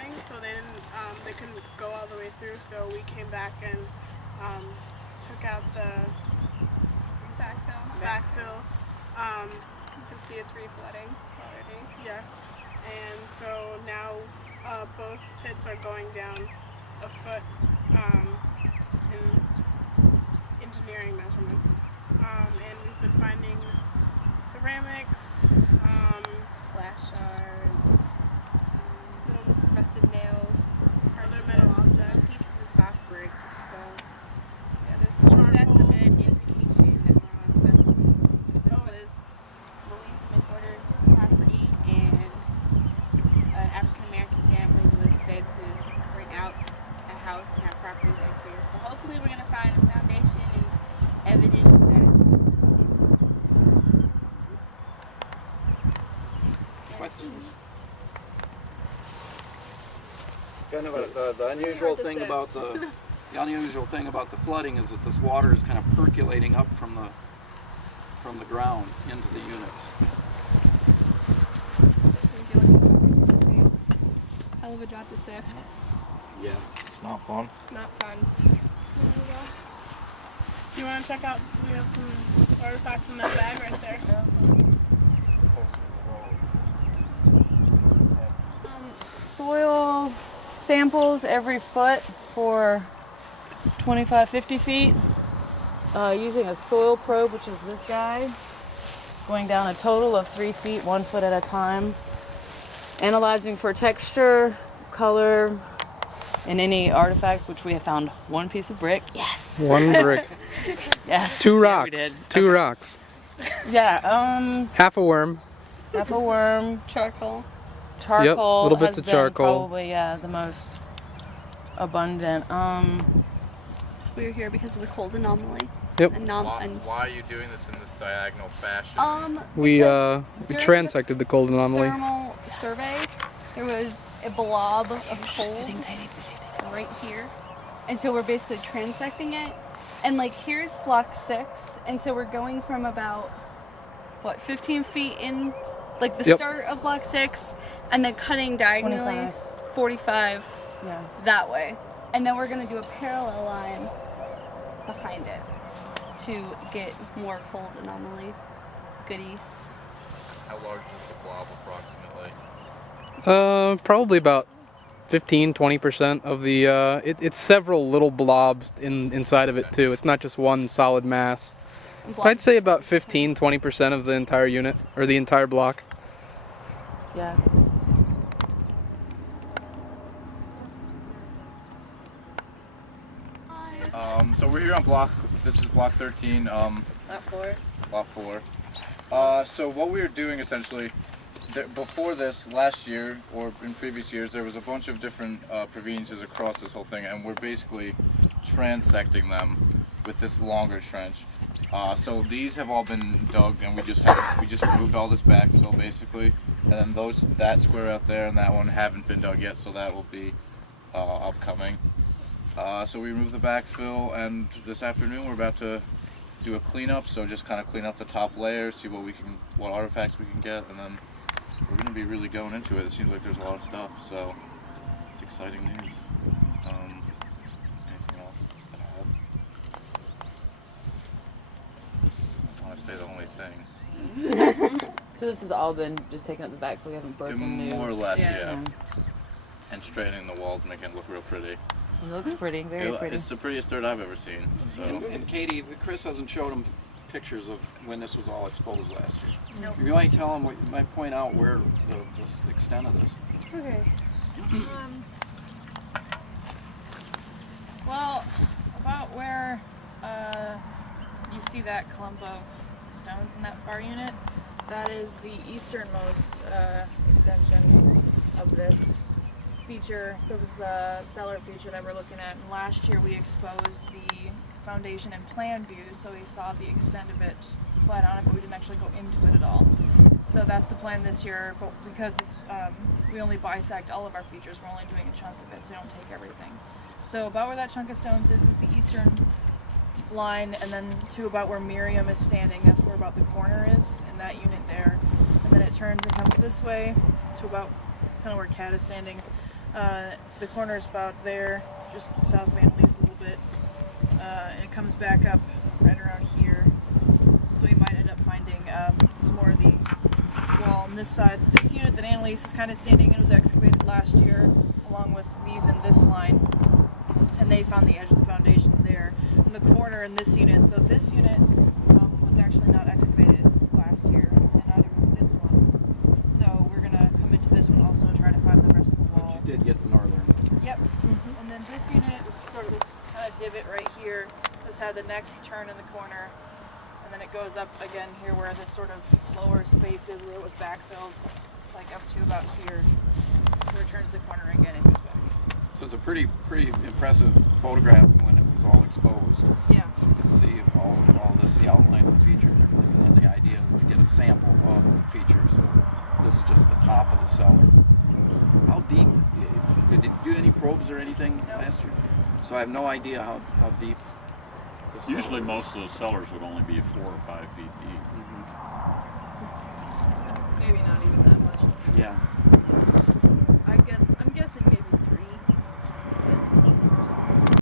flooding, so they couldn't go all the way through. So we came back and took out the backfill. You can see it's re-flooding already. Yes, and so now both pits are going down a foot in engineering measurements, and we've been finding ceramics, Flash shards, rusted nails, a little bit of objects. pieces of soft brick. So Yeah, there's a charcoal. that's a good indication that this was William McWhorter's property, and an African American family was said to rent out a house and have property right here. So hopefully we're gonna find a foundation and evidence that. Questions? It's kind of the unusual thing about the unusual thing about the flooding is that this water is kind of percolating up from the ground into the units. Hell of a job to sift. Yeah, it's not fun. Not fun. You want to check out? We have some artifacts in that bag right there. Soil samples every foot for 25-50 feet using a soil probe, which is this guy, going down a total of 3 feet, 1 foot at a time, analyzing for texture, color, and any artifacts, which we have found one piece of brick. Yes. One brick. Yes. Two Yeah, rocks. we did. Two rocks. Yeah. Half a worm. Half a worm. Charcoal. Charcoal. little bits has of been charcoal. Probably, yeah, the most abundant. We're here because of the cold anomaly. Yep. Why are you doing this in this diagonal fashion? We during transected the cold anomaly. Thermal survey, there was a blob of cold right here, and so we're basically transecting it. And like here's block 6, and so we're going from about 15 feet in, like the Yep. start of block 6, and then cutting diagonally 45 Yeah. that way, and then we're gonna do a parallel line behind it to get more cold anomaly goodies. How large is the blob approximately? Probably about 15-20% of the. It's several little blobs inside of it too. It's not just one solid mass. I'd say about 15-20% of the entire unit or the entire block. Yeah. So we're here on this is block 13, Lot 4. block 4. So what we were doing essentially, before this, last year, or in previous years, there was a bunch of different proveniences across this whole thing, and we're basically transecting them with this longer trench. So these have all been dug, and we just moved all this backfill basically, and then that square out there and that one haven't been dug yet, so that will be upcoming. So we removed the backfill, and this afternoon we're about to do a cleanup. So just kind of clean up the top layer, see what artifacts we can get, and then we're going to be really going into it. It seems like there's a lot of stuff, so it's exciting news. Anything else to add? I want to say the only thing. So this has all been just taken up the back, we haven't broken new. More or less, yeah. And straightening the walls, making it look real pretty. It looks pretty, very pretty. It's the prettiest dirt I've ever seen. So. And Katie, Chris hasn't showed them pictures of when this was all exposed last year. Nope. You might tell them, you might point out where the extent of this. Okay. Well, about where you see that clump of stones in that far unit, that is the easternmost extension of this feature. So this is a cellar feature that we're looking at. And last year we exposed the foundation in plan view, so we saw the extent of it just flat on it, but we didn't actually go into it at all. So that's the plan this year, but because we only bisect all of our features, we're only doing a chunk of it, so we don't take everything. So about where that chunk of stones is the eastern line, and then to about where Miriam is standing, that's where about the corner is, in that unit there. And then it turns and comes this way to about kind of where Kat is standing. The corner is about there, just south of Annalise a little bit. And it comes back up right around here. So we might end up finding some more of the wall on this side. This unit that Annalise is kind of standing in was excavated last year, along with these in this line. And they found the edge of the foundation there. In the corner in this unit, so this unit was actually not excavated last year, and neither was this one. So we're going to come into this one also and try to find the rest of the wall. You did get the northern. Yep. And then this unit, sort of this kind of divot right here, this had the next turn in the corner, and then it goes up again here where this sort of lower space is where it was backfilled, like up to about here. So it turns the corner again and goes back. So it's a pretty impressive photograph when it was all exposed. Yeah. So you can see all this, the outline of the feature. And the idea is to get a sample of the features. This is just the top of the cell. How deep? Did you do any probes or anything last year? So I have no idea how deep this Usually cellar is. most of those cellars would only be 4 or 5 feet